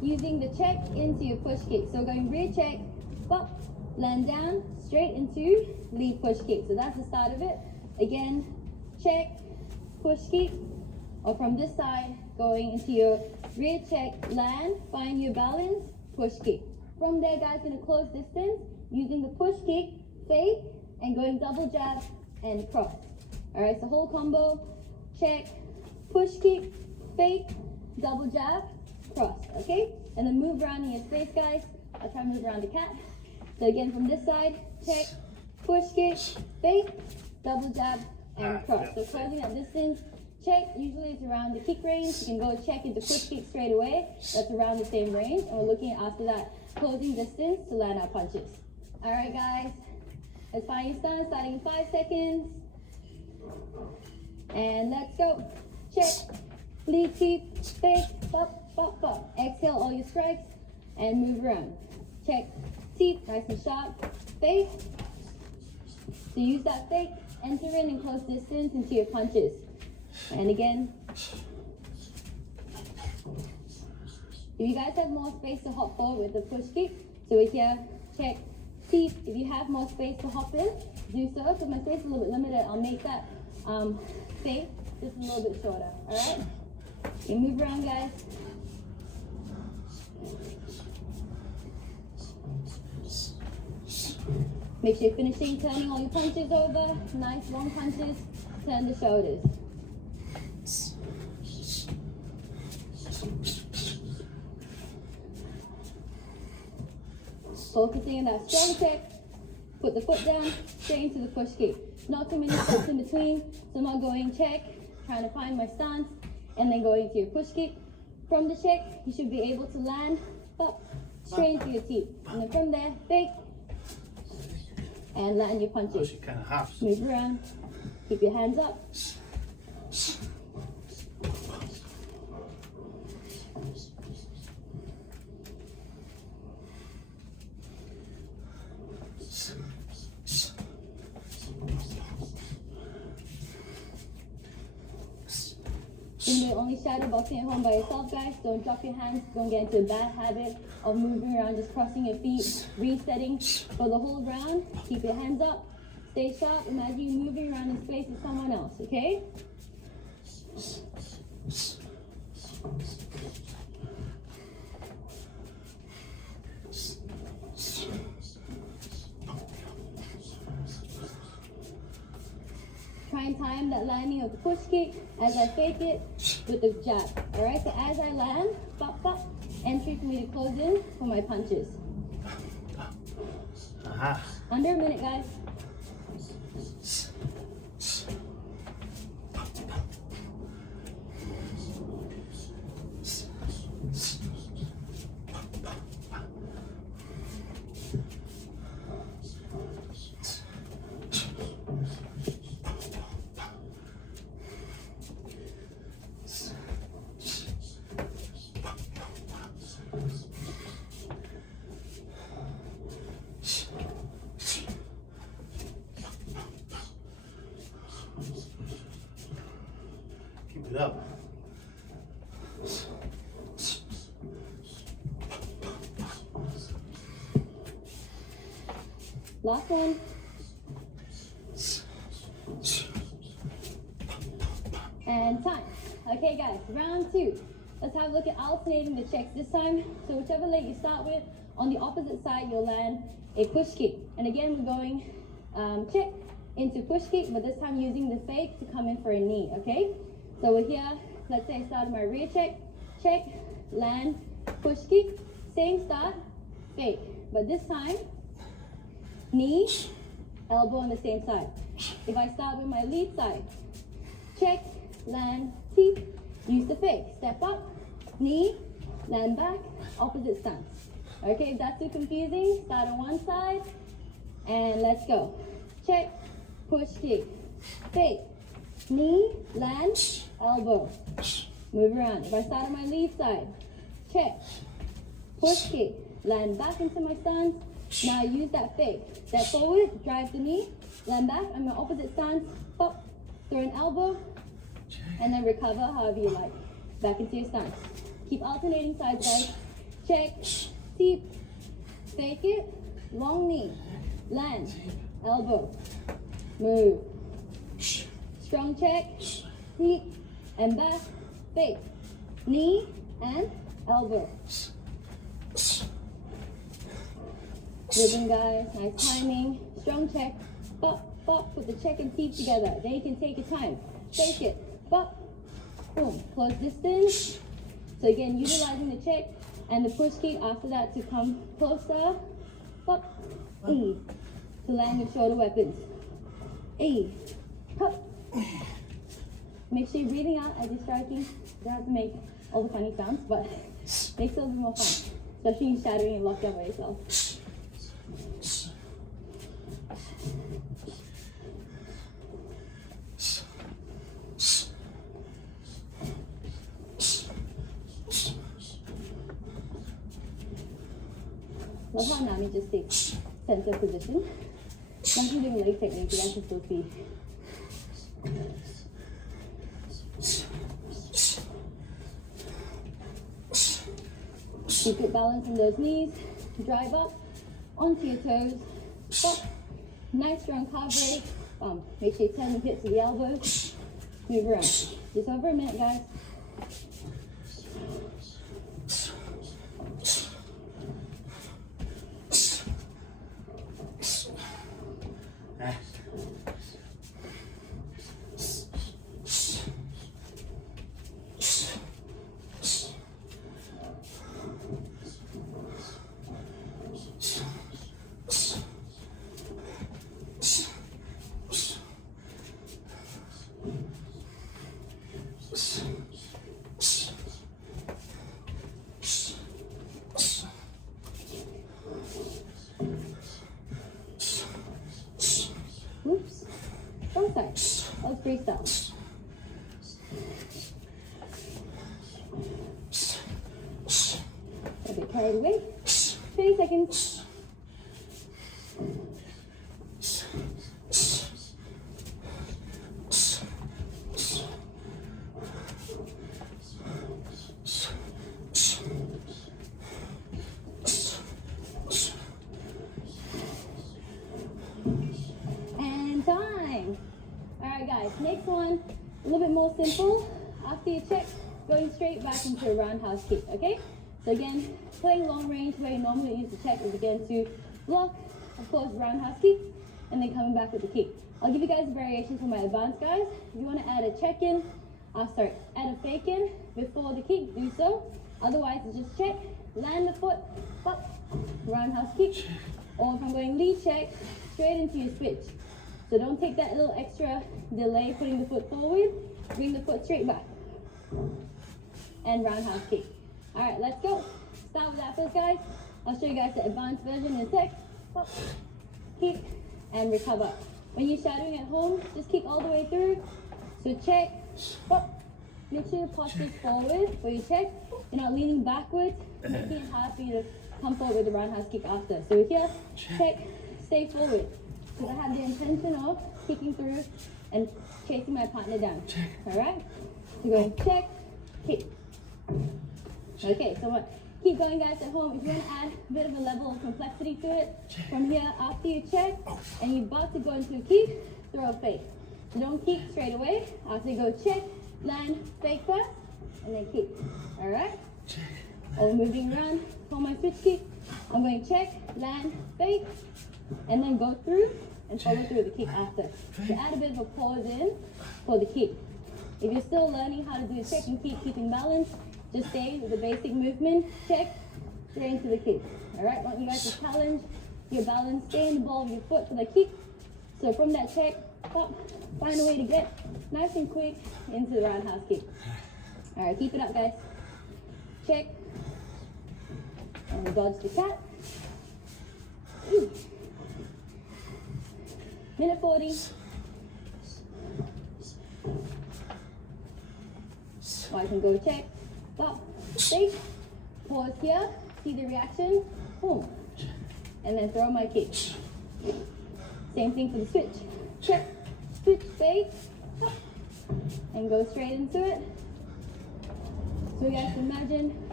using the check into your push kick. So going rear check, pop, land down, straight into lead push kick. So that's the start of it. Again, check, push kick, or from this side, going into your rear check, land, find your balance, push kick. From there, guys, in a close distance, using the push kick, fake, and going double jab and cross. All right, so whole combo, check, push kick, fake, double jab, cross, okay? And then move around in your space, guys. I'll try to move around the cat. So again, from this side, check, push kick, fake, double jab, and cross. So closing that distance, check, usually it's around the kick range. You can go check into push kick straight away. That's around the same range. And we're looking after that closing distance to land our punches. All right, guys, let's find your stance, starting in 5 seconds. And let's go. Check, lead keep, fake, pop, pop, pop. Exhale all your strikes and move around. Check, teeth, nice and sharp, fake. So use that fake, enter in close distance into your punches. And again, if you guys have more space to hop forward with the push kick, so we're here, check, teeth. If you have more space to hop in, do so. Because my space is a little bit limited, I'll make that fake just a little bit shorter, all right? Okay, move around, guys. Make sure you're finishing turning all your punches over. Nice long punches, turn the shoulders. Focusing on that strong check, put the foot down, straight into the push kick. Not too many steps in between, so I'm not going check, trying to find my stance, and then going into your push kick. From the check, you should be able to land, pop, straight into your teeth. And then from there, fake, and land your punches. She kind of hops. Move around, keep your hands up. Remember, only shadow boxing at home by yourself, guys. Don't drop your hands. Don't get into a bad habit of moving around, just crossing your feet, resetting for the whole round. Keep your hands up. Stay sharp. Imagine you moving around in space with someone else, okay? Try and time that landing of the push kick as I fake it with the jab. All right, so as I land, pop, pop, entry for me to close in for my punches. Under a minute, guys. Keep it up. Last one. And time. Okay, guys, round 2. Let's have a look at alternating the checks this time. So whichever leg you start with, on the opposite side, you'll land a push kick. And again, we're going check into push kick, but this time using the fake to come in for a knee, okay? So we're here, let's say I started my rear check, check, land, push kick, same start, fake. But this time, knee, elbow on the same side. If I start with my lead side, check, land, teeth, use the fake. Step up, knee, land back, opposite stance. Okay, if that's too confusing, start on one side, and let's go. Check, push kick, fake, knee, land, elbow. Move around. If I start on my lead side, check, push kick, land back into my stance. Now use that fake. Step forward, drive the knee, land back. I'm in opposite stance, pop, throw an elbow, and then recover however you like. Back into your stance. Keep alternating sides, guys. check, deep, fake it, long knee, land, elbow, move, strong check, deep, and back, fake, knee, and elbow. Rhythm, guys, nice timing, strong check, bop, bop, put the check and teep together. Then you can take your time, fake it, bop, boom, close distance. So again, utilizing the check and the push kick after that to come closer, bop, E, to land your shoulder weapons. E, hop. Make sure you're breathing out as you're striking. You don't have to make all the funny sounds, but makes it a little bit more fun, especially when you're shattering and locked up by yourself. Love how Nami just takes center position. Not doing leg technique, you guys can still see. Keep good balance in those knees. Drive up onto your toes. Stop. Nice strong calf break. Make sure you turn the hips to the elbows. Move around. Just over a minute, guys. Oops. Wrong side. That was freestyle. A bit carried away. 20 seconds. Guys, next one, a little bit more simple. After you check, going straight back into a roundhouse kick, okay? So again, playing long range where you normally use the check is again to block, of course, roundhouse kick, and then coming back with the kick. I'll give you guys a variation for my advanced guys. If you want to add a check in, add a fake in before the kick, do so. Otherwise, it's just check, land the foot, pop, roundhouse kick. Or if I'm going lead check, straight into your switch. So don't take that little extra delay putting the foot forward. Bring the foot straight back. And roundhouse kick. All right, let's go. Start with that first, guys. I'll show you guys the advanced version in a sec. Pop, kick, and recover. When you're shadowing at home, just kick all the way through. So check, pop. Make sure your posture's forward for your check. You're not leaning backwards, making it hard for you to come forward with the roundhouse kick after. So here, check, stay forward. Because I have the intention of kicking through and chasing my partner down. All right? So going check, kick. Okay, so what? Keep going, guys, at home. If you want to add a bit of a level of complexity to it, from here, after you check and you're about to go into a kick, throw a fake. So don't kick straight away. After you go check, land, fake first, and then kick. All right? Or moving around for my switch kick. I'm going check, land, fake, and then go through and follow through with the kick after. So add a bit of a pause in for the kick. If you're still learning how to do a check and kick, keeping balance, just stay with the basic movement, check, straight into the kick. All right, I want you guys to challenge your balance, stay in the ball of your foot for the kick. So from that check, pop, find a way to get nice and quick into the roundhouse kick. All right, keep it up, guys. Check, and dodge the cat. Ooh. Minute 40. Or I can go check, stop, shake, pause here, see the reaction, boom, and then throw my kick. Same thing for the switch. Check, switch, fake, and go straight into it. So you guys can imagine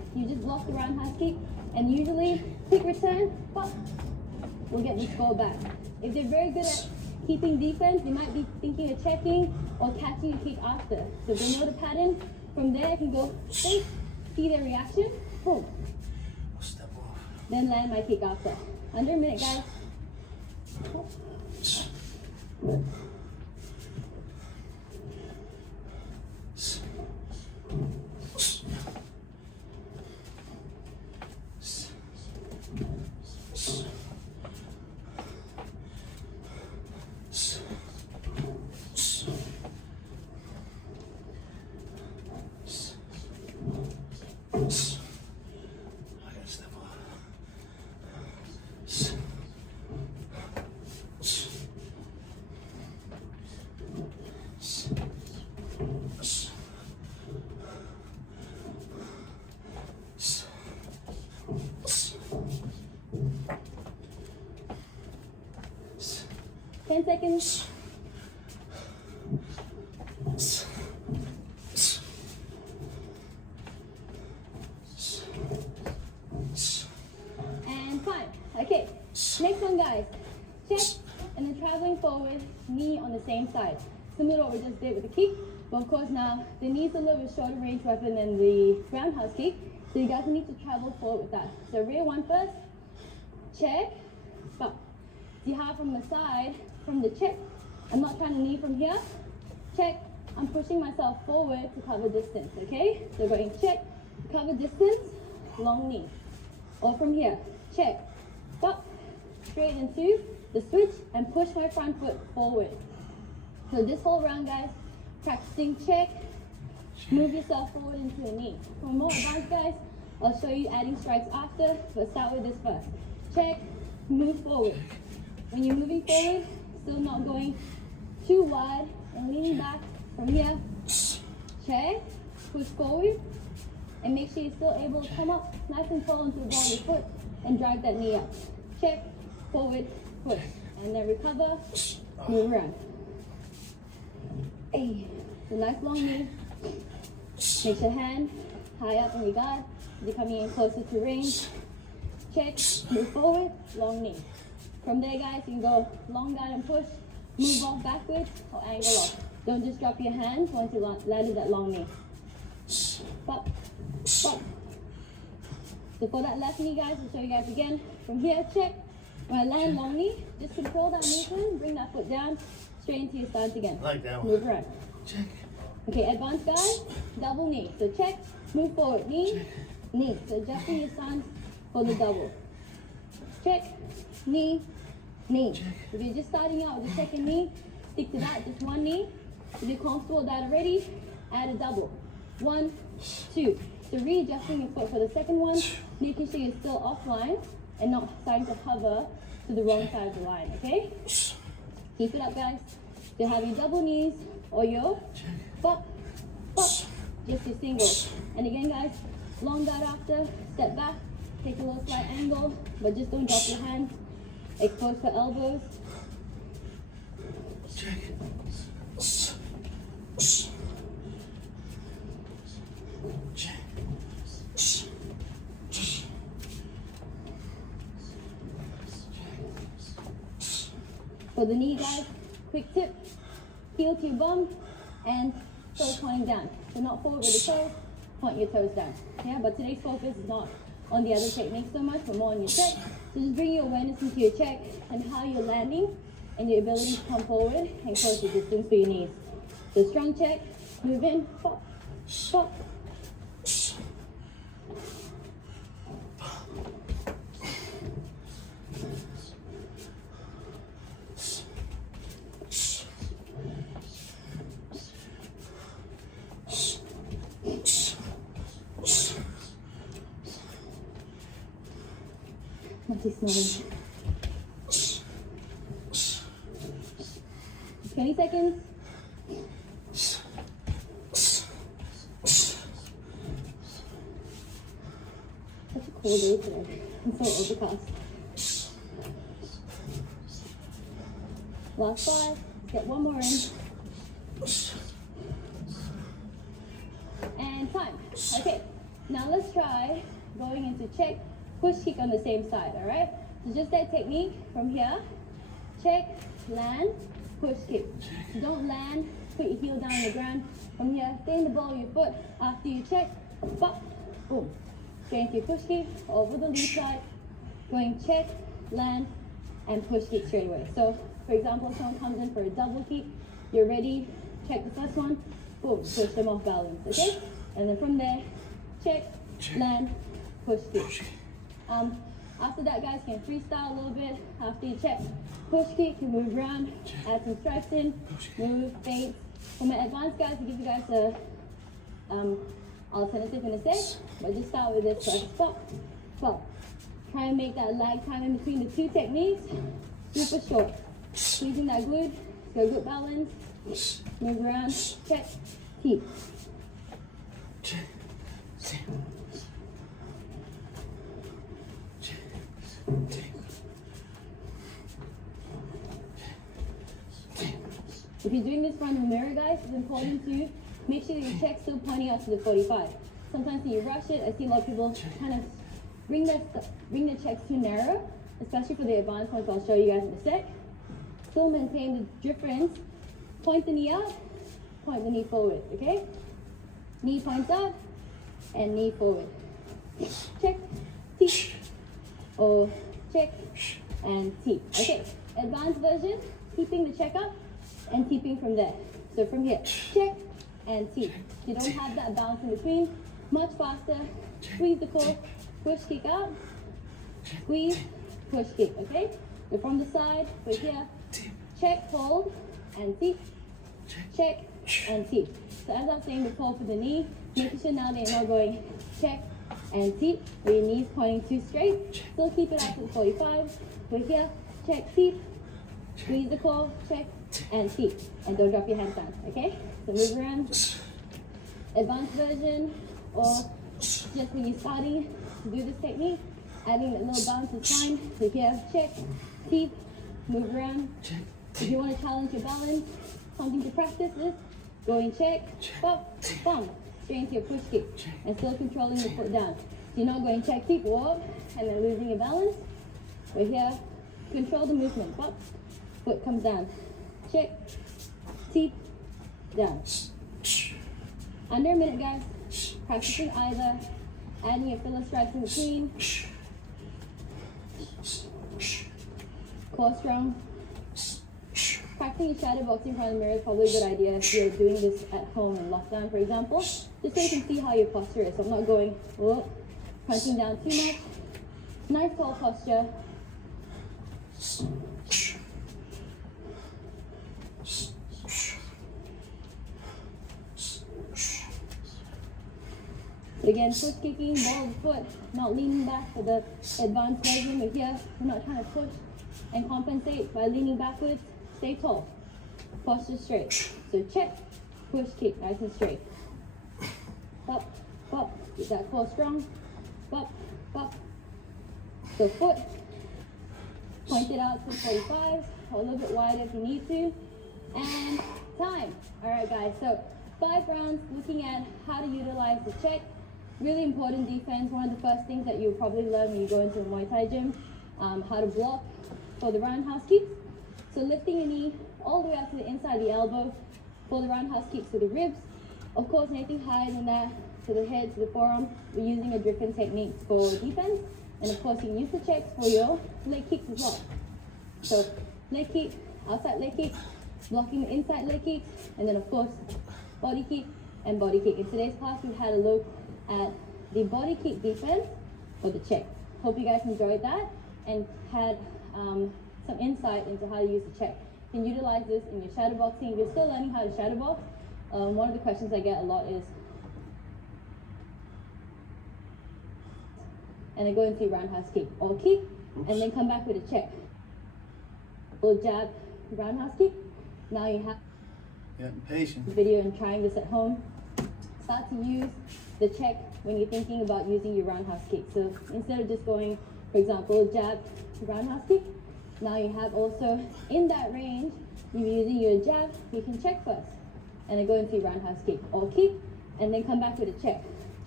you just block the roundhouse kick, and usually quick return, pop, will get the score back. If they're very good at keeping defense, they might be thinking of checking or catching a kick after. So if they know the pattern, from there if you go straight, see their reaction, boom. Step off. Then land my kick after. Under a minute, guys. I gotta step off. Ten seconds. And 5. Okay, next one, guys. Check, and then traveling forward, knee on the same side. Similar to what we just did with the kick, but of course now the knee's a little bit shorter range weapon than the roundhouse kick, so you guys need to travel forward with that. So rear one first, check, bump. See how from the side, from the check, I'm not trying to knee from here, check, I'm pushing myself forward to cover distance, okay? So going check, cover distance, long knee. Or from here, check, bump, straight into the switch and push my front foot forward. So this whole round, guys, practicing check, move yourself forward into a knee. For more advanced, guys, I'll show you adding strikes after, but start with this first. Check, move forward. When you're moving forward, still not going too wide and leaning back from here. Check, push forward, and make sure you're still able to come up nice and tall into the ball of your foot and drag that knee up. Check, forward, push, and then recover, move around. Hey, so nice long knee. Make your hand high up in your guard. You're coming in closer to range. Check, move forward, long knee. From there, guys, you can go long guard and push, move off backwards or angle off. Don't just drop your hands once you landed that long knee. Pop, pop. So for that left knee, guys, I'll show you guys again. From here, check. When I land long knee, just control that movement, bring that foot down, straight into your stance again. Like that one. Move around. Check. Okay, advanced guys, double knee. So check, move forward, knee, knee. So adjusting your stance for the double. Check, knee, knee. Check. If you're just starting out with the second knee, stick to that, just one knee. If you're comfortable with that already, add a double. 1, 2. So readjusting your foot for the second one, making sure you're still offline and not starting to hover to the wrong side of the line, okay? Keep it up, guys. So have your double knees or your pop, pop, just your single. And again, guys, long guard after, step back, take a little slight angle, but just don't drop your hands, expose the elbows. Check. For the knee, guys, quick tip, heel to your bum and toes pointing down. So not forward with the toes, point your toes down. Yeah, but today's focus is not on the other techniques so much, but more on your check. So just bring your awareness into your check and how you're landing and your ability to come forward and close the distance for your knees. So strong check, move in, pop, pop. Not too small. 20 seconds. Such a cold day today. I'm so overcast. Last 5. Let's get one more in. And time. Okay. Now let's try going into check, push kick on the same side, all right? So just that technique from here, check, land, push kick. So don't land, put your heel down on the ground. From here, stay in the ball of your foot. After you check, pop, boom. Straight into your push kick, over the lead side, going check, land, and push kick straight away. So for example, if someone comes in for a double kick, you're ready, check the first one, boom, push them off balance, okay? And then from there, check, land, push kick. After that, guys, you can freestyle a little bit. After you check, push kick, you move around, add some strikes in, move, feint. For my advanced guys, I'll give you guys a alternative in a sec, but just start with this first. Pop, pop. Try and make that lag time in between the two techniques super short. Using that glute, go good balance, move around, check, keep. If you're doing this in front of the mirror, guys, it's important to make sure that your check's still pointing out to the 45. Sometimes when you rush it, I see a lot of people kind of bring their checks too narrow, especially for the advanced ones. I'll show you guys in a sec. Still maintain the difference. Point the knee up, point the knee forward, okay? Knee points up, and knee forward. Check, teep, or check, and teep. Okay, advanced version, keeping the check up, and teeping from there. So from here, check, and teep. You don't have that bounce in between. Much faster, squeeze the core, push kick out, squeeze, push kick, okay? So from the side, we're here, check, hold, and teep, check, and teep. So as I was saying before for the knee, making sure now that you're not going check and teep, where your knees pointing too straight. Still keep it up to the 45. We're here, check, teep, squeeze the core, check, and teep. And don't drop your hands down, okay? So move around. Advanced version, or just when you're starting to do this technique, adding a little bounce is fine. So here, check, teep, move around. If you want to challenge your balance, something to practice is going check, pop, bump, straight into your push kick, and still controlling the foot down. So you're not going check, teep, walk, and then losing your balance. We're here, control the movement, pop, foot comes down, check, teep, down. Under a minute, guys. Practicing either, adding your filler strikes in between. Core strong. Practicing your shadow boxing in front of the mirror is probably a good idea if you're doing this at home in lockdown, for example. Just so you can see how your posture is. So I'm not going, punching down too much. Nice tall posture. Again, push kicking, ball of the foot, not leaning back for the advanced version. We're here, we're not trying to push and compensate by leaning backwards. Stay tall, posture straight. So check, push, kick, nice and straight. Pop, pop, get that core strong. Pop, pop. So foot, point it out to 45, or a little bit wider if you need to. And time. All right, guys, so 5 rounds looking at how to utilize the check. Really important defense. One of the first things that you'll probably learn when you go into a Muay Thai gym, how to block for the roundhouse kicks. So lifting your knee all the way up to the inside of the elbow for the roundhouse kicks to the ribs. Of course, anything higher than that, to the head, to the forearm, we're using a different technique for defense. And of course, you can use the checks for your leg kicks as well. So leg kick, outside leg kick, blocking the inside leg kicks, and then of course, body kick and body kick. In today's class, we had a look at the body kick defense for the check. Hope you guys enjoyed that and had some insight into how to use the check. You can utilize this in your shadow boxing. If you're still learning how to shadow box, one of the questions I get a lot is, and I go into roundhouse kick or kick, and then come back with a check. Little jab, roundhouse kick. Now you have patient. Video and trying this at home. Start to use the check when you're thinking about using your roundhouse kick. So instead of just going, for example, jab, roundhouse kick, now you have also in that range, you're using your jab, you can check first, and then go into your roundhouse kick or kick, and then come back with a check.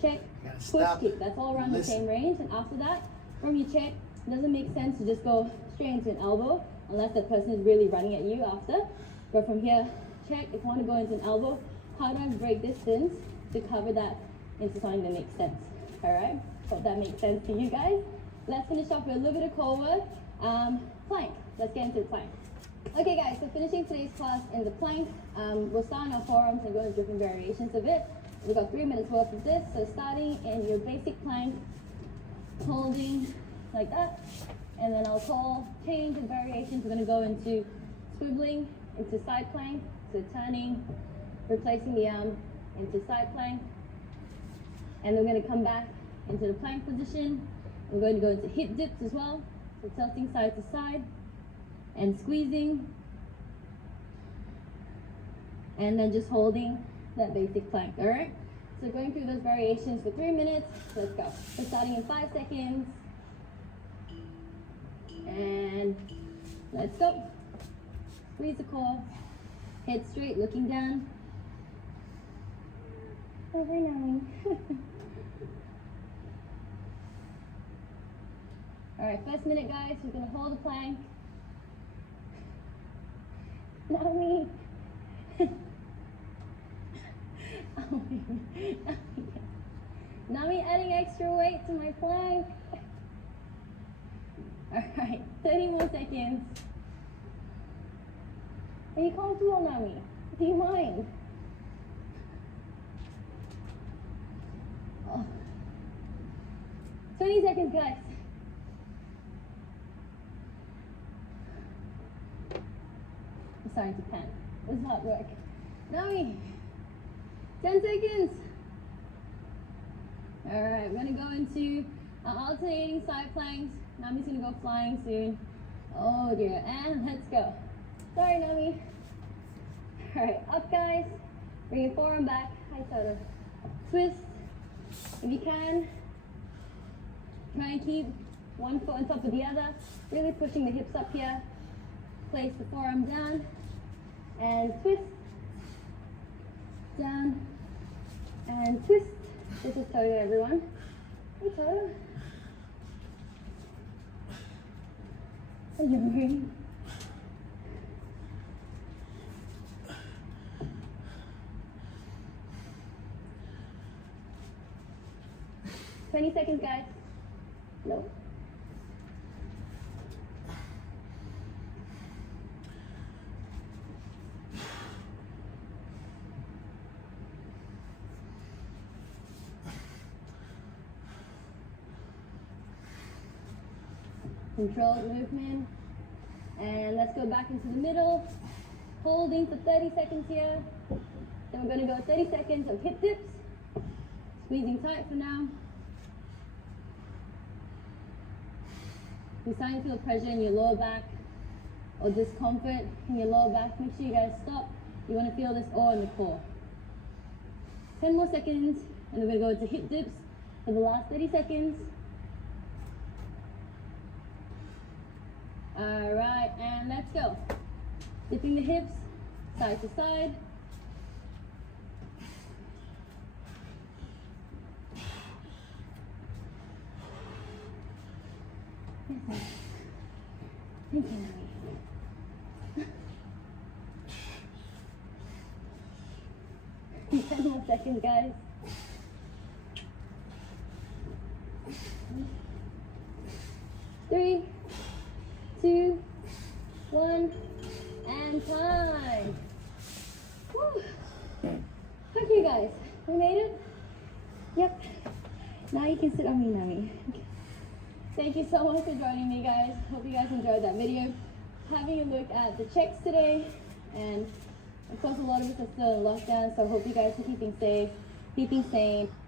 check, gotta push, stop. kick. That's all around the same range. And after that, from your check, it doesn't make sense to just go straight into an elbow unless the person is really running at you after. But from here, check. If you want to go into an elbow, how do I break distance to cover that into something that makes sense? All right. Hope that makes sense to you guys. Let's finish off with a little bit of core work. Plank. Let's get into the plank. Okay guys, so finishing today's class in the plank, we'll start on our forearms and go into different variations of it. We've got 3 minutes worth of this. So starting in your basic plank, holding like that, and then I'll call change and variations. We're going to go into swiveling, into side plank, so turning, replacing the arm into side plank, and we're going to come back into the plank position. We're going to go into hip dips as well, so tilting side to side and squeezing, and then just holding that basic plank. All right, so going through those variations for 3 minutes. Let's go. So starting in 5 seconds, and let's go. Squeeze the core, head straight, looking down. Over now. All right, first minute, guys. We're gonna hold the plank. Not me. Not me adding extra weight to my plank. All right, 30 more seconds. Are you comfortable, Nami? Do you mind? Oh. 20 seconds, guys. I'm starting to panic. This is hard work. Nami, 10 seconds. All right, we're gonna go into alternating side planks. Nami's gonna go flying soon. Oh dear, and let's go. Sorry, Nami. All right, up guys. Bring your forearm back, high shoulder. Twist. If you can, try and keep one foot on top of the other. Really pushing the hips up here. Place the forearm down and twist. Down and twist. This is Toto, everyone. Hey, Toto. Are you hungry? Twenty seconds, guys. No. Controlled movement, and let's go back into the middle, holding for 30 seconds here. Then we're going to go 30 seconds of hip dips, squeezing tight for now. If you're starting to feel pressure in your lower back or discomfort in your lower back, make sure you guys stop. You want to feel this all in the core. 10 more seconds, and we're going to go into hip dips for the last 30 seconds. All right, and let's go. Dipping the hips, side to side. Thank you, Nami. 10 more seconds, guys. Three, 2, 1, and time. Woo. Okay, guys, we made it. Yep. Now you can sit on me, Nami. Thank you so much for joining me, guys. Hope you guys enjoyed that video. Having a look at the checks today, and of course, a lot of us are still in lockdown, so I hope you guys are keeping safe, keeping sane,